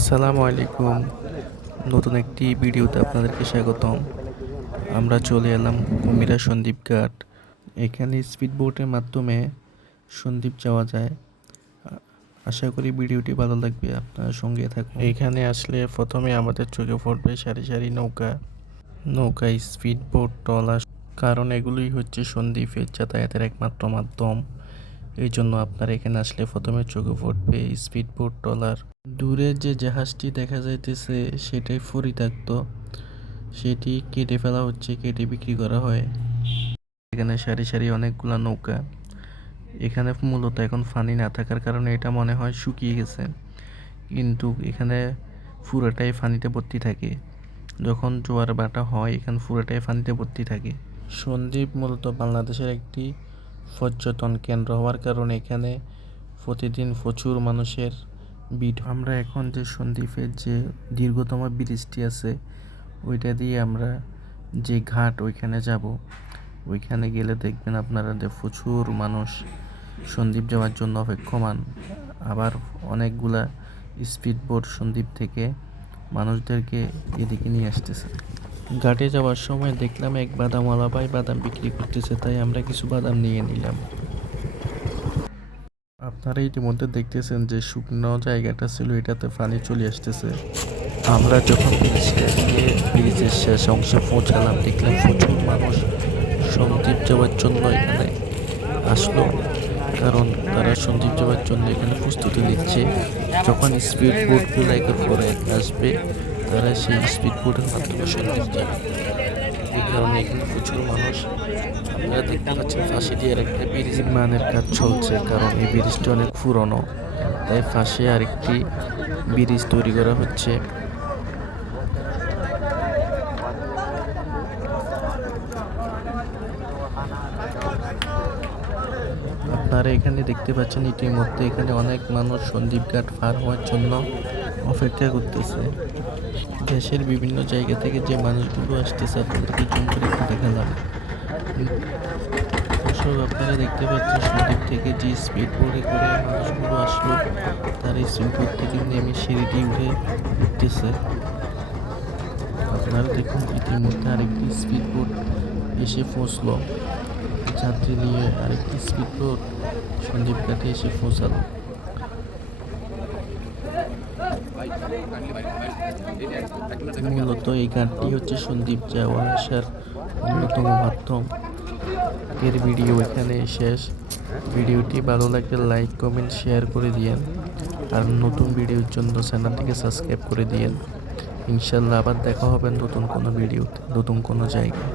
আসসালামু আলাইকুম। নতুন একটি ভিডিওতে আপনাদেরকে স্বাগতম। আমরা চলে এলাম কুমিরা সন্দীপ ঘাট। এখানে স্পিড বোটের মাধ্যমে সন্দ্বীপ যাওয়া যায়। আশা করি ভিডিওটি ভালো লাগবে, আপনার সঙ্গে থাকুন। এখানে আসলে প্রথমে আমাদের চোখে পড়বে সারি সারি নৌকা। নৌকা স্পিড বোট ট্রলার। কারণ এগুলোই হচ্ছে সন্দ্বীপের যাতায়াতের একমাত্র মাধ্যম। এই জন্য আপনার এখানে আসলে প্রথমে চোখে পড়বে স্পিড বোট ট্রলার। দূরে যে জাহাজটি দেখা যাইতেছে, সেটাই পরিত্যক্ত। সেটি কেটে ফেলা হচ্ছে, কেটে বিক্রি করা হয়। এখানে সারি সারি অনেকগুলা নৌকা। এখানে মূলত এখন পানি না থাকার কারণে এটা মনে হয় শুকিয়ে গেছে। কিন্তু এখানে পুরোটাই পানিতে ভর্তি থাকে। যখন জোয়ার বাটা হয়, এখানে পুরোটাই পানিতে ভর্তি থাকে। সন্দ্বীপ মূলত বাংলাদেশের একটি পর্যটন কেন্দ্র হওয়ার কারণে এখানে প্রতিদিন প্রচুর মানুষের ভিড়। আমরা এখন যে সন্দ্বীপের যে দীর্ঘতম ব্রিজটি আছে, ওইটা দিয়ে আমরা যে ঘাট, ওইখানে যাব। ওইখানে গেলে দেখবেন আপনারা যে প্রচুর মানুষ সন্দ্বীপ যাওয়ার জন্য অপেক্ষমান। আবার অনেকগুলা স্পিড বোট সন্দ্বীপ থেকে মানুষদেরকে এদিকে নিয়ে আসতেছে। ঘাটে যাওয়ার সময় দেখলাম এক বাদামওয়ালা ভাই বাদাম বিক্রি করতেছে, তাই আমরা কিছু বাদাম নিয়ে নিলাম। আপনারা ইতিমধ্যে দেখতেছেন যে শুকনো জায়গাটা ছিল, এটাতে পানি চলে আসতেছে। আমরা যখন ব্রিজের শেষ অংশে পৌঁছালাম, দেখলাম প্রচুর মানুষ সন্দ্বীপ যাওয়ার জন্য এখানে আসলো। কারণ তারা সন্দ্বীপ যাওয়ার জন্য এখানে প্রস্তুতি নিচ্ছে। যখন স্পিড বোটগুলো একের পরে আসবে, তারা সেই স্পিড বোটের মাধ্যমে সন্দ্বীপ যাবে। এই কারণে এখানে প্রচুর মানুষ। আপনারা দেখতে পাচ্ছেন ফাঁসি দিয়ে একটা ব্রিজ নির্মাণের কাজ চলছে, কারণ এই ব্রিজটি অনেক পুরনো। তাই ফাঁসে আরেকটি ব্রিজ তৈরি করা হচ্ছে। আপনারা এখানে দেখতে পাচ্ছেন ইতিমধ্যে এখানে অনেক মানুষ সন্দীপ ঘাট পার হওয়ার জন্য অপেক্ষা করতেছে। দেশের বিভিন্ন জায়গা থেকে যে মানুষগুলো আসতেছে, আপনাদেরকে জুম করে দেখালাম। দর্শক, আপনারা দেখতে পাচ্ছেন সন্দ্বীপ থেকে যে স্পিড বোর্ডে করে মানুষগুলো আসলো, তার এই স্পিড বোর্ড থেকে নেমে সিঁড়িটি উঠে উঠতেছে। আপনারা দেখুন, ইতিমধ্যে আরেকটি স্পিড বোট এসে পৌঁছলো। যাত্রী নিয়ে আরেকটি স্পিড বোট সন্দ্বীপ ঘাটে এসে পৌঁছালো। মূলত এই গানটি হচ্ছে সন্দীপ যাওয়া আসার অন্যতম মাধ্যম। এর ভিডিও এখানে শেষ। ভিডিওটি ভালো লাগলে লাইক কমেন্ট শেয়ার করে দিয়েন। আর নতুন ভিডিওর জন্য চ্যানেলটিকে সাবস্ক্রাইব করে দিয়েন। ইনশাল্লাহ আবার দেখা হবে নতুন কোনো ভিডিওতে, নতুন কোনো জায়গায়।